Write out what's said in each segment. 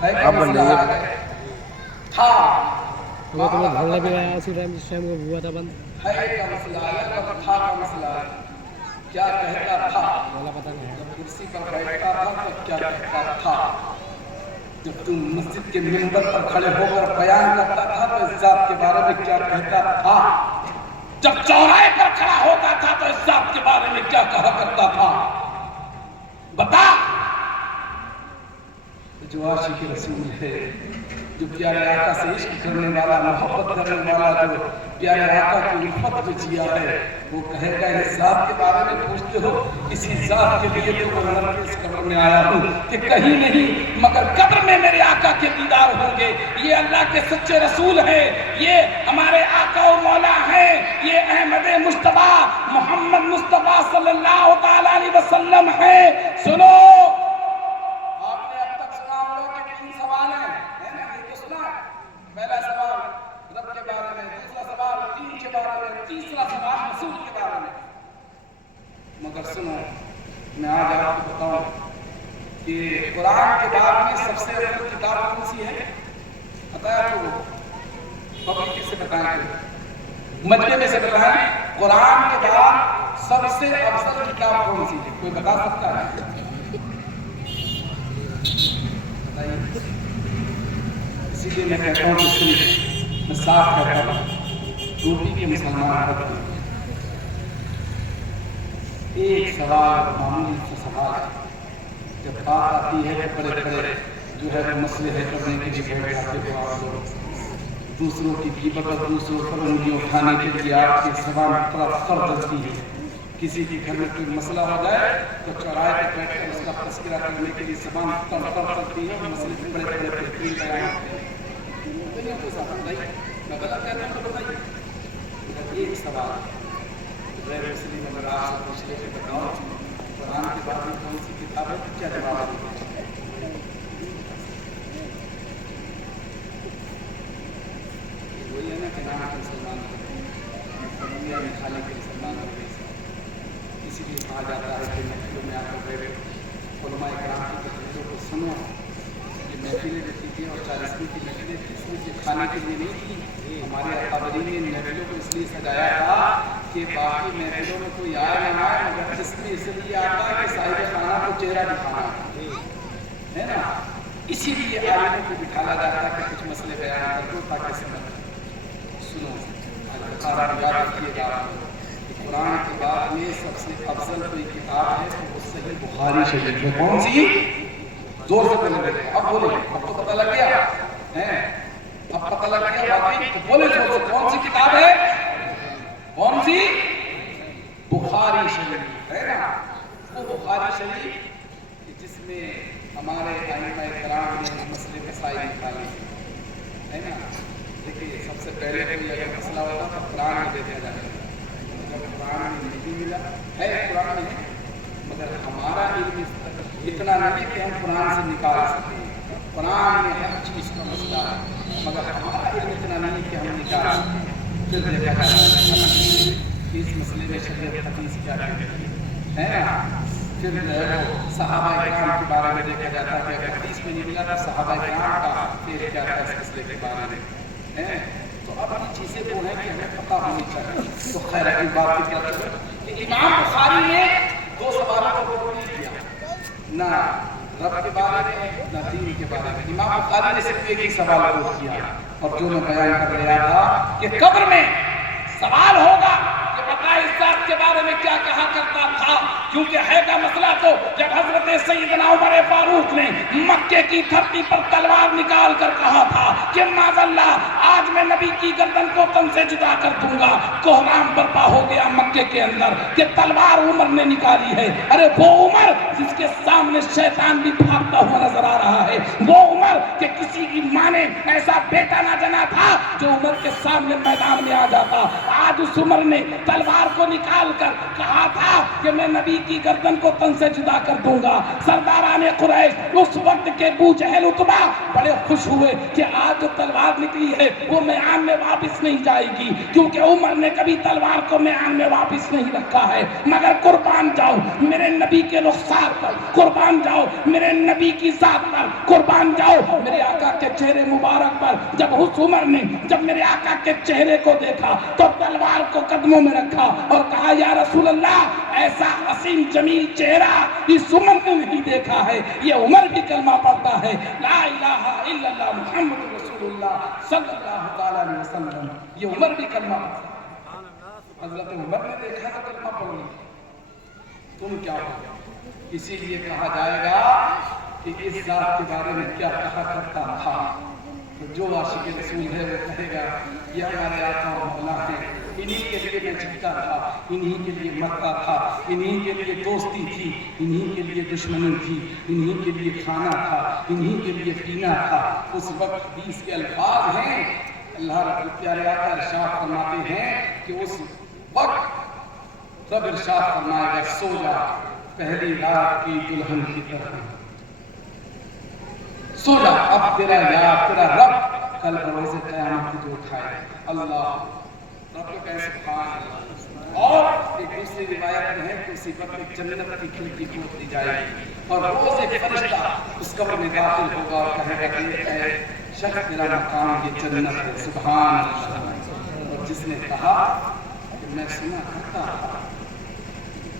आप बन रही है था वो तो मैं भरने भी आया उसी टाइम जिस टाइम वो हुआ था बंद। है का मसला है, था का मसला है। क्या कहता था वाला पता नहीं है। जब कुर्सी पर बैठता था तो क्या कहता था? जब तुम मस्जिद के मिंबर पर खड़े होकर बयान करता था तो इस जात के बारे में क्या कहता था? जब चौराहे पर खड़ा होता था तो इस जात के बारे में क्या कहा करता था? बता। जो आशिक रसूल है, जो प्यारे आका से इश्क करने वाला, मोहब्बत करने वाला, जो प्यारे आका की उल्फत जो जिया है, वो कहेगा इस जात के बारे में पूछते हो, इसी जात के लिए तो मैं इस कब्र में आया हूँ कि कहीं नहीं मगर कब्र में मेरे आका के दीदार होंगे। ये अल्लाह के सच्चे रसूल हैं, ये हमारे आका और मौला हैं, ये अहमद मुस्तफा मोहम्मद मुस्तफा सल्लल्लाहु तआला अलैहि वसल्लम हैं। सुनो, आपने अब तक सुना हम लोग के 3 सवाल हैं, है ना? ये तो सुना। पहला सवाल रब के बारे में, दूसरा सवाल दीन के बारे में, तीसरा सवाल रसूल के बारे में। मगर सुनो, मैं आज आपको बताऊं कि कुरान के बाद में सबसे अफजल किताब कौन सी है? पता है आपको? पब्लिक से बताएं, मजमे में से बताएं, कुरान के बाद सबसे अफजल किताब कौन सी है? कोई बता सकता है? इसीलिए मैं कहता हूँ कि सिर्फ मैं साफ कहता हूँ, टोपी के मुसलमान होते हैं। एक सवाल, मामूली सा सवाल, जब बात आती है तो बड़े बड़े जो है मसले है करने के लिए बैठ जाते हो आप लोग। दूसरों की कीमत और दूसरों पर उंगली उठाने के लिए आपकी जबान तरफ कर देती है। किसी के घर में कोई मसला हो जाए तो चौराहे पर बैठकर उसका तस्करा करने के लिए जबान तर सकती है और मसले के बड़े बड़े बेहतरीन बयान होते हैं। मैं गलत कहता हूं तो बताइए। एक सवाल गैर मुस्लिम अगर आपसे पूछे कि बताओ कुरान के बाद में कौन सी किताब है, क्या जवाब देंगे? वही है ना कि नाम के मुसलमान दुनिया में खाने के मुसलमान हो गए। इसीलिए कहा जाता है कि महफिलों में आकर बैठे उलमाए किराम की तकरीरों को सुनो। ये महफिलें देती थी और 40वीं की महफिलें इसमें के खाने के लिए नहीं थी। हमारे अकाबरीन ने महफिलों को इसलिए सजाया था कि बाकी महफिलों में कोई आए ना आए, मगर इसमें इसलिए आता है कि साहिब खाना को चेहरा दिखाना है ना। इसीलिए आलिमों को बिठाया जाता है कि कुछ मसले बयान कर दो ताकि सुनो। याद रखिएगा, कुरान के बाद में सबसे अफजल कोई किताब है तो वो सही बुखारी शरीफ है। कौन सी? जोर से बोले, अब बोले, अब तो पता लग गया है, अब पता लग गया बाकी तो बोले जोर से, कौन सी किताब है? कौन सी? बुखारी शरीफ है ना। वो बुखारी शरीफ जिसमें हमारे आइम्मा किराम ने मसले मसाइल निकाले है ना। देखिए, सबसे पहले तो ये अगर मसला होता तो कुरान में देखा जाता, कुरान में नहीं मिला है, कुरान में है, मगर हमारा इल्म इतना नहीं कि हम कुरान से निकाल सकें। कुरान में हर चीज़ का मसला है, मगर हमारा इल्म इतना नहीं कि हम निकाल सकें। फिर देखा जाता है कि इस मसले में शरीयत हदीस क्या कहती है ना। फिर सहाबा किराम के बारे में देखा जाता है कि अगर हदीस में नहीं मिला तो सहाबा किराम का फिर क्या था इस मसले के बारे में है। तो अब ये चीज़ें वो हैं कि हमें पता होनी चाहिए। तो खैर एक बात की तरफ कि इमाम बुखारी ने 2 सवालों को पूरा किया, ना रब के बारे में ना दीन के बारे में। इमाम बुखारी ने सिर्फ एक ही सवाल पूरा किया, और जो मैं बयान कर रहा था कि कब्र में सवाल होगा कि बता इस जात के बारे में क्या कहा करता था। क्योंकि है का मसला तो जब हजरत सैयदना उमर फारूक ने मक्के की धरती पर तलवार निकाल कर कहा था कि माज़अल्लाह आज मैं नबी की गर्दन को तन से जुदा कर दूंगा, कोहराम बर्पा हो गया मक्के के अंदर कि तलवार उमर ने निकाली है। अरे वो उमर जिसके सामने शैतान भी भागता हुआ नजर आ रहा है, वो उमर के किसी की माँ ने ऐसा बेटा ना जना था जो उमर के सामने मैदान में आ जाता। आज उस उमर ने तलवार को निकाल कर कहा था कि मैं नबी की गर्दन को तन से जुदा कर दूंगा। सरदाराने कुरैश उस वक्त के अबू जहल उतबा बड़े खुश हुए कि आज जो तलवार निकली है वो मैदान में वापस नहीं जाएगी, क्योंकि उमर ने कभी तलवार को मैदान में वापस नहीं रखा है। मगर कुर्बान जाओ मेरे नबी के रुखसार पर, कुर्बान जाओ मेरे नबी की जात पर, कुर्बान जाओ मेरे आका के चेहरे मुबारक पर। जब उस उमर ने जब मेरे आका के चेहरे को देखा तो तलवार को कदमों में रखा और कहा, या रसूल अल्लाह, ऐसा हसीन जमील चेहरा इस उमर ने नहीं देखा है। ये उमर भी कलमा पढ़ता है, ला इलाहा इल्लल्लाह मुहम्मद रसूलुल्लाह सल्लल्लाहु तआला अलैहि वसल्लम। ये उमर भी कलमा पढ़ता है। हज़रत उमर ने देखा तो कलमा पढ़ लिया, तुम क्या हो? इसीलिए कहा जाएगा कि इस जात के बारे में क्या कहा करता था। तो जो आशिक रसूल है वो कहेगा, ये हमारे आका और मौला है, इन्हीं के लिए मैं जीता था, इन्हीं के लिए मरता था, इन्हीं के लिए दोस्ती थी, इन्हीं के लिए दुश्मनी थी, इन्हीं के लिए खाना था, इन्हीं के लिए पीना था। उस वक्त हदीस के अल्फाज हैं, अल्लाह रब्बुल प्यारे आका इरशाद फरमाते हैं कि उस वक्त रब इरशाद फरमाएगा, सो जा पहली रात की दुल्हन की तरह, सो जा, अब तेरा यार तेरा रब कल रोज़े क़यामत जो उठाए। अल्लाह रब का सुभान अल्लाह। और एक दूसरी रिवायत में है कि उसी वक्त जन्नत की खिड़की खोल दी जाएगी और रोज़ एक फरिश्ता उस कब्र में दाखिल होगा और कहेगा कि ऐ शख्स तेरा मकाम ये जन्नत है। सुभान अल्लाह। और जिसने कहा कि मैं सुना करता था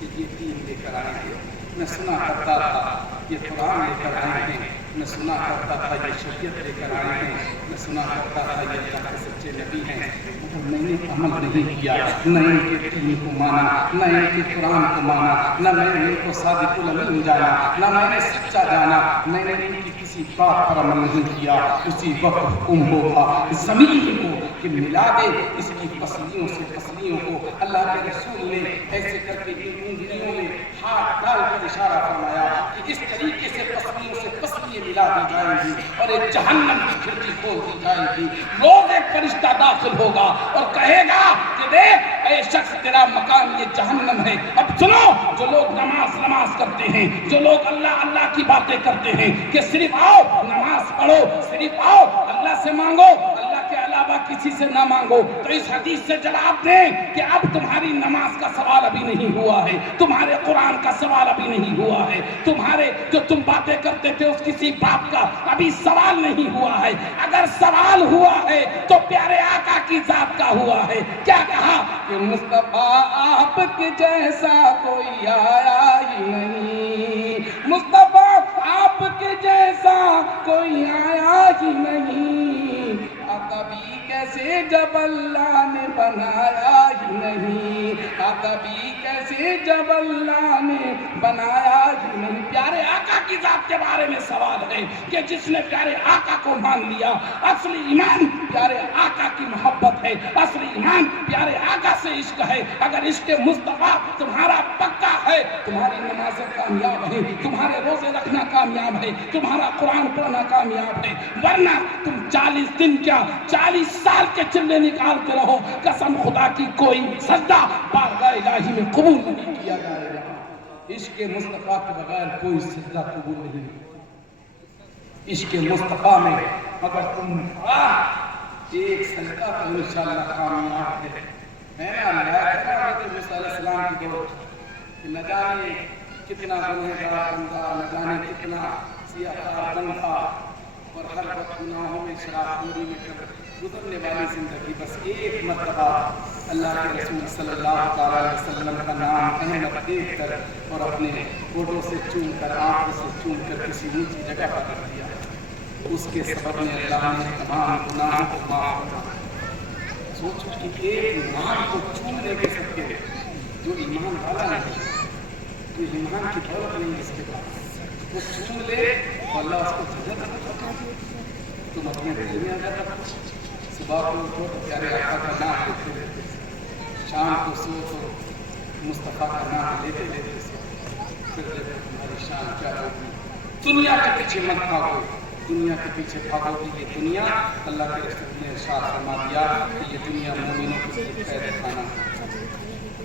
कि ये दीन लेकर आएंगे, मैं सुना करता था ये कुरान लेकर आएंगे, मैं सुना करता था ये शरीयत लेकर आए हैं, मैं सुना करता था ये अल्लाह के सच्चे नबी हैं, मगर मैंने अमल नहीं किया, न इनके दीन को माना, न इनके कुरान को माना, न मैंने इनको सादिकुल अमीन जाना, न मैंने सच्चा जाना, मैंने इनकी किसी बात पर अमल नहीं किया। उसी वक्त हुक्म होगा ज़मीन को कि मिला दे इसकी पसलियों से पसलियों को। अल्लाह के रसूल ने ऐसे करके इन उंगलियों में हाथ डालकर इशारा फरमाया कि इस तरीके से पसलियों से पसलियां मिला दी जाएंगी और एक जहन्नम की खिड़की खोल दी जाएगी। रोज एक फरिश्ता दाखिल होगा और कहेगा कि देख ऐ शख्स तेरा मकान ये जहन्नम है। अब सुनो, जो लोग नमाज करते हैं, जो लोग अल्लाह अल्लाह की बातें करते हैं कि सिर्फ आओ नमाज पढ़ो, सिर्फ आओ अल्लाह से मांगो, अल्लाह के अलावा किसी से ना मांगो, तो इस हदीस से जवाब दें कि अब तुम्हारी नमाज का सवाल अभी नहीं हुआ है, तुम्हारे कुरान का सवाल अभी नहीं हुआ है, तुम्हारे जो तुम बातें करते थे उस किसी बात का अभी सवाल नहीं हुआ है। अगर सवाल हुआ है तो प्यारे आका की जात का हुआ है। क्या कहा कि मुस्तफा आपके जैसा कोई आया ही नहीं, मुस्तफा आपके जैसा कोई आया ही नहीं, कभी कैसे जब अल्लाह ने बनाया ही नहीं, कभी कैसे जब अल्लाह ने बनाया ही नहीं। प्यारे आका की जात के बारे में सवाल है कि जिसने प्यारे आका को मान लिया, असली ईमान प्यारे आका की मोहब्बत है, असली ईमान प्यारे आका से इश्क है। अगर इश्क मुस्तफा तुम्हारा पक्का है, तुम्हारी नमाजें कामयाब है, तुम्हारे रोजे रखना कामयाब है, तुम्हारा कुरान पढ़ना कामयाब है। वरना तुम 40 दिन क्या 40 साल के चिल्ले निकालते रहो, कसम खुदा की कोई सजदा बारगाह इलाही में कबूल नहीं किया जाएगा। इश्क मुस्तफा के बगैर कोई सजदा कबूल नहीं। इश्क मुस्तफा में अगर तुम एक सजदा तो इंशाअल्लाह कामयाब है। मैंने अलैहिस्सलाम की दौर कि न जाने कितना गुनहगार बंदा, न जाने कितना सियाहकार बंदा और हर वक्त गुनाहों में शराबखोरी में गुजरने वाली जिंदगी। बस एक मर्तबा अल्लाह के रसूल सल्लल्लाहु अलैहि वसल्लम का नाम अहमद देख कर और अपने फोटो से चूम कर, आंखों से चूम कर किसी ऊंची जगह पर रख दिया, उसके सबब में अल्लाह ने तमाम गुनाहों को माफ किया। सोचो कि एक ईमान को चूमने के सबके जो ईमान वाला नहीं, जो ईमान की दौलत नहीं इसके पास, वो चूम ले तो अल्लाह उसको जन्नत में पहुंचा दे। तुम अपने दिल में अगर रखो, सुबह को उठो तो प्यारे आका का नाम लेते लेते, शाम को सो तो मुस्तफ़ा का नाम लेते लेते सो, फिर देखो तुम्हारी शान क्या होगी। दुनिया के पीछे मत भागो, دنیا کے پیچھے بھاگو گے یہ دنیا اللہ کے رسول نے ارشاد فرما دیا کہ یہ دنیا مومنوں کے لیے قید خانہ ہے.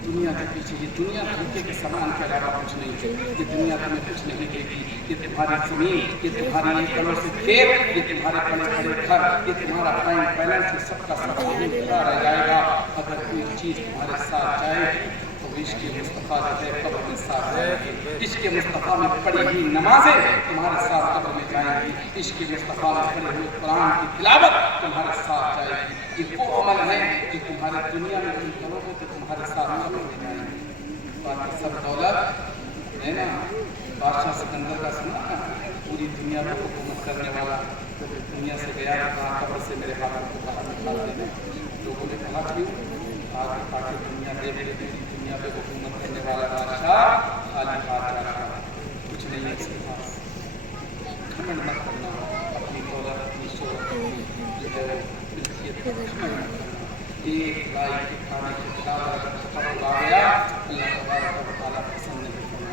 دنیا کے پیچھے یہ دنیا دھوکے کے سامان کے علاوہ کچھ نہیں ہے. یہ دنیا تمہیں کچھ نہیں دے گی. یہ تمہاری زمین، یہ تمہاری ایکڑوں سے کھیت، یہ تمہارے بڑے بڑے گھر، یہ تمہارا بینک بیلنس، یہ سب کا سب یہیں کھڑا رہ جائے گا. اگر کوئی چیز تمہارے ساتھ جائے تو عشق مصطفیٰ جو ہے قبر میں ساتھ جائے گی. عشق مصطفیٰ میں پڑھی ہوئی نمازیں تمہارے ساتھ قبر میں جائیں گی. عشق مصطفیٰ میں پڑھے ہوئے قرآن کی تلاوت تمہارے ساتھ جائے گی. یہ وہ عمل ہے کہ تمہارے دنیا میں تم کرو گے تو تمہارے ساتھ قبر میں جائیں گی. باقی سب دولت ہے نا. بادشاہ سکندر کا سنا نا، پوری دنیا کو حکومت کرنے والا. جب دنیا سے گیا تو کہا قبر سے میرے ہاتھوں کو باہر نکال دینا. لوگوں نے کہا کیوں؟ تاکہ دنیا دیکھ لے پوری دنیا پہ حکومت کرنے والا بادشاہ خالی ہاتھ جا رہا ہے، کچھ نہیں ہے اس کے پاس. گھمنڈ مت کرنا اپنی دولت، اپنی شہرت، اپنی جو ہے ملکیت پر گھمنڈ مت کرنا. ایک گائے کے کھانے کے خلاف اگر خبر آ گیا اللہ تبارک و تعالیٰ پسند نہیں کرنا.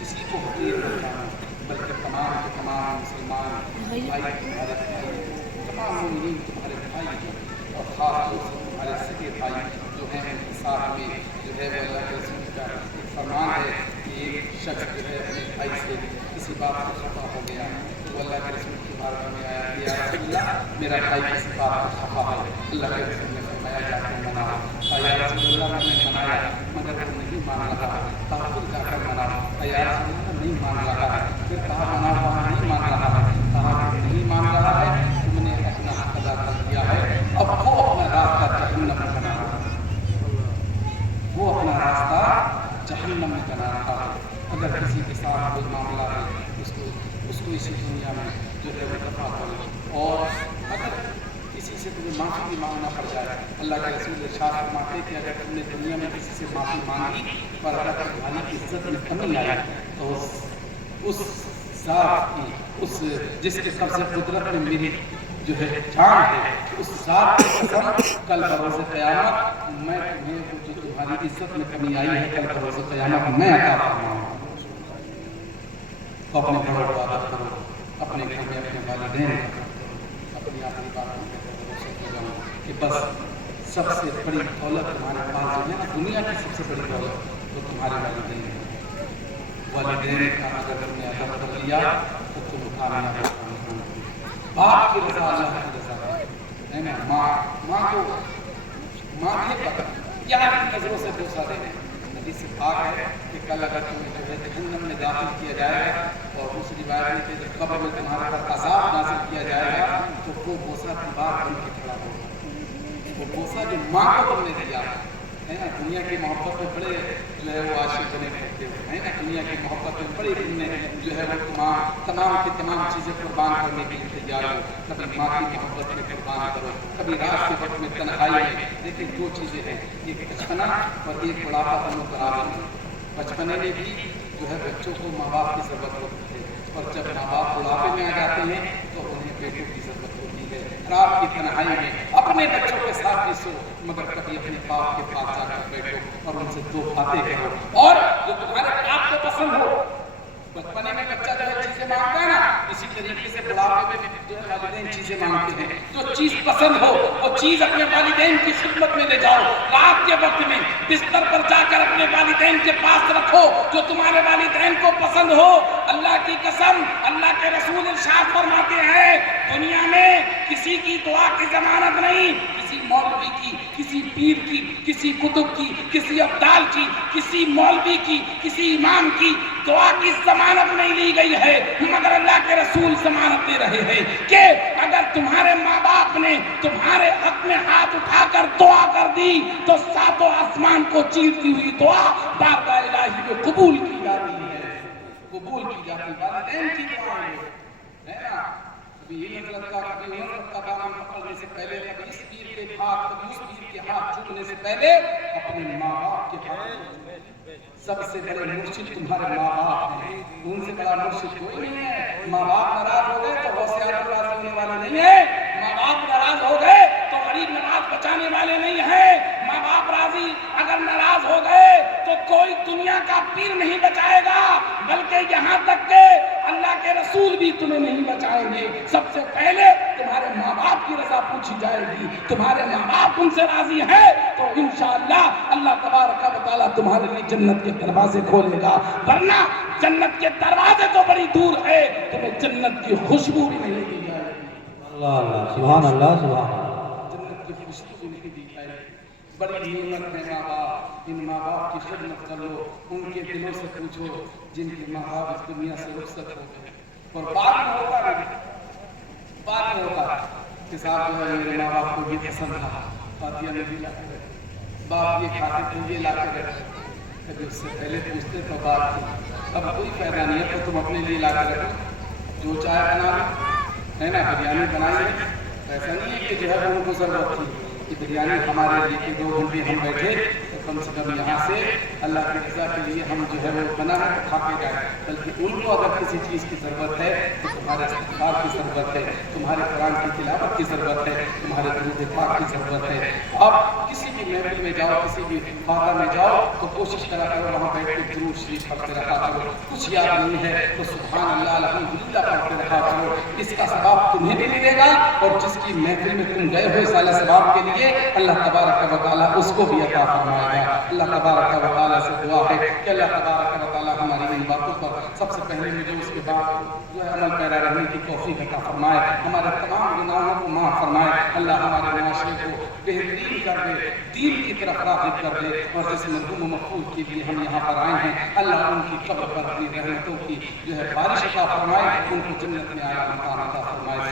کسی کو حقیر نہ جانا بلکہ تمام کے تمام مسلمان بھائی تمہارے بھائی، تمام مومنین تمہارے بھائی ہیں، اور خاص طور سے تمہارے سگے بھائی جو ہیں ان کے ساتھ میں جو ہے وہ اللہ کے رسول کا ایک فرمان ہے کہ ایک شخص جو ہے اپنے بھائی سے کسی بات پر خفا ہو گیا تو اللہ کے رسول کی بارگاہ میں آیا کہ یا رسول اللہ میرا بھائی کسی بات پر خفا ہے. اللہ کے رسول نے فرمایا جا کے منا. یا رسول اللہ میں نے منایا مگر وہ نہیں مان رہا. کہا جا کر منا. یا رسول اللہ نہیں مان رہا ہے. پھر کہا منا وہاں نہیں مان رہا ہے. کہا نہیں مان رہا ہے تم نے اپنا حق ادا کر دیا ہے. اب وہ اپنا راستہ جہنم میں بنا رہا ہے. وہ اپنا راستہ جہنم میں بنا رہا ہے. اگر کسی کے ساتھ کوئی معاملہ ہے اس کو اسی دنیا میں جو ہے وہ دفاع کرو. اور اگر کسی سے تمہیں معافی بھی مانگنا پڑ جائے اللہ کے رسول ارشاد فرماتے کہ اگر تم نے دنیا میں کسی سے معافی مانگی پر اگر تمہاری عزت میں کمی آئی تو اس ذات کی، اس جس کے قبض قدرت میں میری جو ہے جان ہے، اس ذات کی قسم کل بروز قیامت میں تمہیں جو تمہاری عزت میں کمی آئی ہے کل بروز قیامت میں عطا فرماؤں گا. تو اپنے بڑوں کو ادب کرو، اپنے گھر میں اپنے والدین اپنی آخری باتوں پہ بھروسہ ہو جاؤ کہ بس سب سے بڑی دولت تمہارے پاس جو ہے نا، دنیا کی سب سے بڑی دولت وہ تمہارے والدین ہیں. والدین کا اگر تم نے ادب کر لیا تو تم کامیاب ہو. باپ کی رضا اللہ کی رضا ہے نا. ماں کے پیار کی نظروں سے بوسہ دینا. حدیث سے پاک ہے کہ کل اگر تمہیں جو ہے جہنم میں داخل کیا جائے گا اور اس روایت میں کہ جب قبر میں تمہارے پر عذاب نازل کیا جائے گا تو وہ بوسہ دیوار بن کے کھڑا ہوگا. وہ بوسہ جو ماں کو تم نے دیا ہے نا. دنیا کی محبت میں بڑے جو ہے وہ عاشق بنے پھرتے ہو ہے نا. دنیا کی محبت میں بڑی تم نے جو ہے وہ تمام کی تمام چیزیں قربان کرنے کے لیے تیار ہو. کبھی ماں کی محبت میں قربان کرو، کبھی رات کے وقت میں تنہائی میں. لیکن دو چیزیں ہیں، ایک بچپنا اور ایک بڑھاپا دونوں برابر ہیں. بچپنے میں بھی جو ہے بچوں کو ماں باپ کی ضرورت ہوتی ہے اور جب ماں باپ بڑھاپے میں آ جاتے ہیں تو انہیں بیٹوں کی ضرورت ہوتی ہے. رات کی تنہائی میں اپنے بچوں کے ساتھ بھی سو مگر کبھی اپنے باپ کے پاس جا کر بیٹھو اور ان سے دو باتیں کرو اور جو تمہارے آپ کو پسند ہو. بچپنے میں بچہ جو ہے چیزیں مانگتا ہے نا، اسی طریقے سے بڑھاپے میں جو ہے والدین چیزیں مانگتے ہیں. جو چیز پسند ہو وہ چیز اپنے والدین کی خدمت میں لے جاؤ. رات کے وقت میں بستر پر جا کر اپنے والدین کے پاس رکھو جو تمہارے والدین کو پسند ہو. اللہ کی قسم اللہ کے رسول ارشاد فرماتے ہیں دنیا میں کسی کی دعا کی ضمانت نہیں. کسی مولوی کی، کسی پیر کی، کسی کتب کی، کسی ابدال کی، کسی مولوی کی، کسی امام کی دعا کی ضمانت نہیں لی گئی ہے مگر اللہ کے رسول ضمانت دے رہے ہیں کہ اگر تمہارے ماں باپ نے تمہارے حق میں ہاتھ اٹھا کر دعا کر دی تو ساتوں آسمان کو چیرتی ہوئی دعا بارگاہ الہی میں قبول کی جاتی ہے. قبول کی جاتی ہے. والدین کی دعا ہے نا. کبھی یہ نظر کا کبھی وہ نظر کا دامن پکڑنے سے پہلے کبھی اس پیر کے ہاتھ کبھی اس پیر کے ہاتھ چھونے سے پہلے اپنے ماں باپ کے ہاتھ. سب سے بڑے مرشد تمہارے ماں باپ ہیں. ان سے بڑا مرشد کوئی نہیں ہے. ماں باپ ناراض ہو گئے تو غوث اعظم راضی ہونے والا نہیں ہے. ماں باپ ناراض ہو گئے تو غریب نواز بچانے والے نہیں ہیں. ماں باپ راضی اگر ناراض ہو گئے تو کوئی دنیا کا پیر نہیں بچائے گا بلکہ یہاں تک کہ اللہ کے رسول بھی تمہیں نہیں بچائیں گے. سب سے پہلے تمہارے ماں باپ کی رضا پوچھی جائے گی. تمہارے ماں باپ ان سے راضی ہیں تو انشاءاللہ اللہ تبارک و تعالیٰ تمہارے لیے جنت کے دروازے کھولے گا. ورنہ جنت کے دروازے تو بڑی دور ہے, تمہیں جنت کی خوشبو بھی نہیں دی جائے گی. اللہ اللہ سبحان اللہ سبحان اللہ. جنت کی خوشبو بھی نہیں دی جائے گی. بڑی نعمت ہے ماں باپ. ان ماں باپ کی خدمت کر لو. ان کے دلوں سے پوچھو جن کے ماں باپ اس دنیا سے رخصت ہو گئے. اور بعد میں ہوتا کہ صاحب جو ہے میرے ماں باپ کو یہ پسند تھا, فاتحہ میں بھی لا کے رکھے, باپ یہ کھاتے تھے یہ لا کے رکھے. کبھی اس سے پہلے پوچھتے تو بات تھی. اب کوئی فائدہ نہیں ہے تو تم اپنے لیے لا کے رکھو, جو چائے بنا لو ہے نا, بریانی بنائی ہے. ایسا نہیں ہے کہ جو ہے ان کو ضرورت تھی کہ بریانی ہمارے لیے کہ 2 گھنٹے ہم بیٹھے تو کم سے کم یہاں سے اللہ کی رضا کے لیے ہم جو ہے وہ بنا ہے تو کھا کے جائیں. بلکہ ان کو اگر کسی چیز کی ضرورت ہے تو تمہارے استغفار کی ضرورت ہے, تمہارے قرآن کی تلاوت کی ضرورت ہے, تمہارے درود پاک کی ضرورت ہے. اب کسی بھی محفل میں جاؤ, کسی بھی فاتح میں جاؤ تو کوشش کرا کرو وہاں بیٹھ کے درود شریف پڑھتے رہا کرو. کچھ یاد نہیں ہے تو سبحان اللہ الحمدللہ پڑھتے رہا کرو. اس کا ثواب تمہیں بھی ملے گا اور جس کی محفل میں تم گئے ہوئے سالہ ثواب کے لیے اللہ تبارک و تعالیٰ اس کو بھی عطا فرمائے گا. اللہ تبارک و تعالیٰ سے دعا ہے کہ اللہ تبارک و تعالیٰ ہماری ان باتوں پر سب سے پہلے مجھے اس کے بعد جو ہے عمل پیرا رہنے کی توفیق عطا فرمائے. ہمارے تمام گناہوں کو معاف فرمائے. اللہ ہمارے معاشرے کو بہترین کر دے, دین کی طرف راغب کر دے. اور جس مرحوم و مقبول کے لیے ہم یہاں پر آئے ہیں اللہ ان کی قبر پر اپنی رحمتوں کی جو ہے بارش عطا فرمائے, ان کو جنت میں اعلیٰ مقام عطا فرمائے.